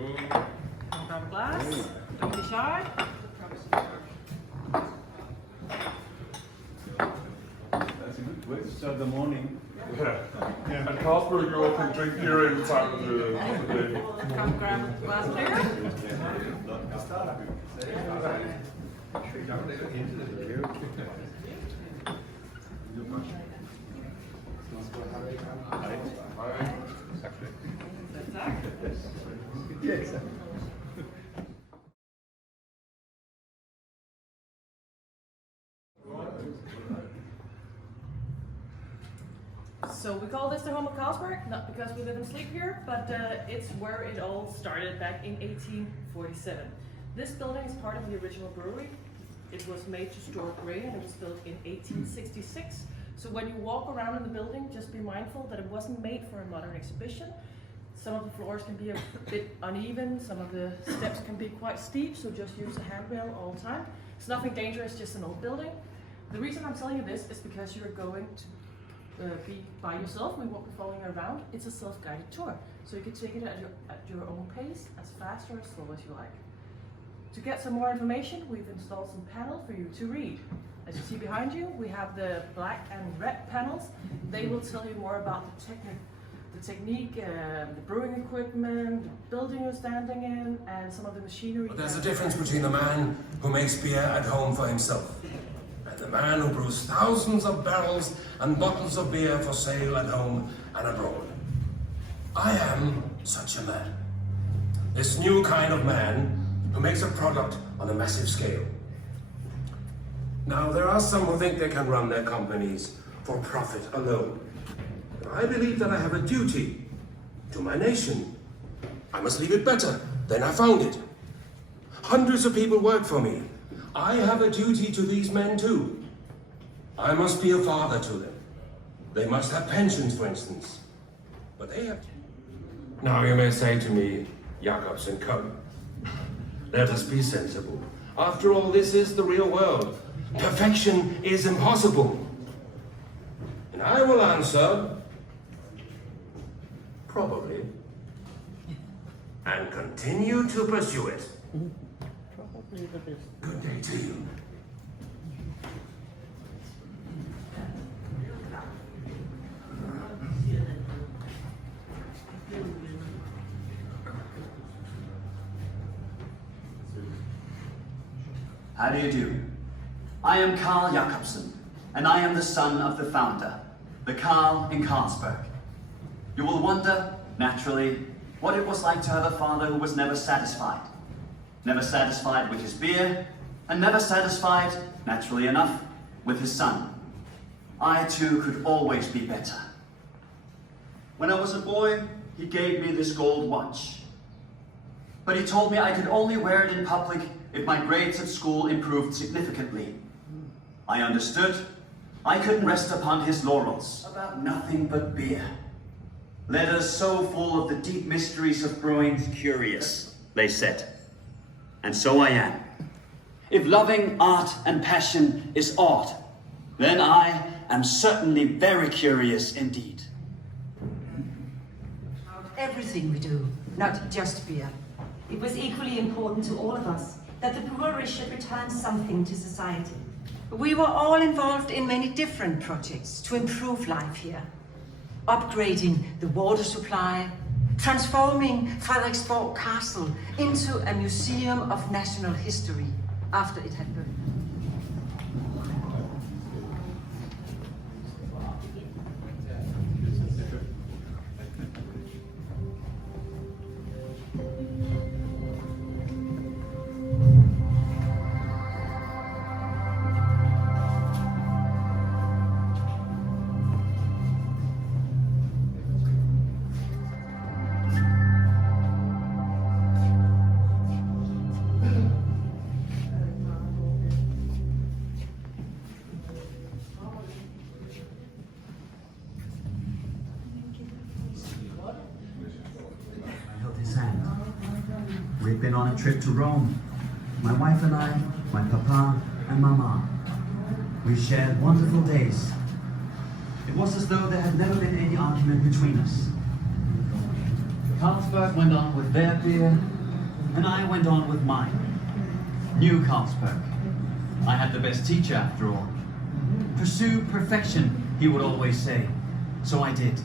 Grab a glass. Don't be shy. That's a good way to start the morning. Yeah. And Carlsberg, you all can drink beer any time of the day. Come grab a glass clear. Yes. So we call this the Home of Carlsberg, not because we live and sleep here, but it's where it all started back in 1847. This building is part of the original brewery. It was made to store grain and it was built in 1866. So when you walk around in the building, just be mindful that it wasn't made for a modern exhibition. Some of the floors can be a bit uneven, some of the steps can be quite steep, so just use a handrail all the time. It's nothing dangerous, just an old building. The reason I'm telling you this is because you're going to be by yourself. We won't be following you around. It's a self-guided tour, so you can take it at your own pace, as fast or as slow as you like. To get some more information, we've installed some panels for you to read. As you see behind you, we have the black and red panels. They will tell you more about the technique, the brewing equipment, the building you're standing in, and some of the machinery. But there's a difference between the man who makes beer at home for himself and the man who brews thousands of barrels and bottles of beer for sale at home and abroad. I am such a man. This new kind of man who makes a product on a massive scale. Now, there are some who think they can run their companies for profit alone. I believe that I have a duty to my nation. I must leave it better than I found it. Hundreds of people work for me. I have a duty to these men too. I must be a father to them. They must have pensions, for instance. But they have... Now you may say to me, Jacobsen, come. Let us be sensible. After all, this is the real world. Perfection is impossible. And I will answer, probably, and continue to pursue it. Good day to you. How do you do? I am Carl Jacobsen, and I am the son of the founder, the Carl in Carlsberg. You will wonder, naturally, what it was like to have a father who was never satisfied. Never satisfied with his beer, and never satisfied, naturally enough, with his son. I too could always be better. When I was a boy, he gave me this gold watch. But he told me I could only wear it in public if my grades at school improved significantly. I understood. I couldn't rest upon his laurels about nothing but beer. Letters so full of the deep mysteries of brewing, curious, they said. And so I am. If loving art and passion is aught, then I am certainly very curious indeed. Everything we do, not just beer. It was equally important to all of us that the brewery should return something to society. We were all involved in many different projects to improve life here. Upgrading the water supply, transforming Frederiksborg Castle into a museum of national history after it had burned. We've been on a trip to Rome. My wife and I, my papa and mama. We shared wonderful days. It was as though there had never been any argument between us. Carlsberg went on with their beer, and I went on with mine. New Carlsberg. I had the best teacher after all. Pursue perfection, he would always say. So I did.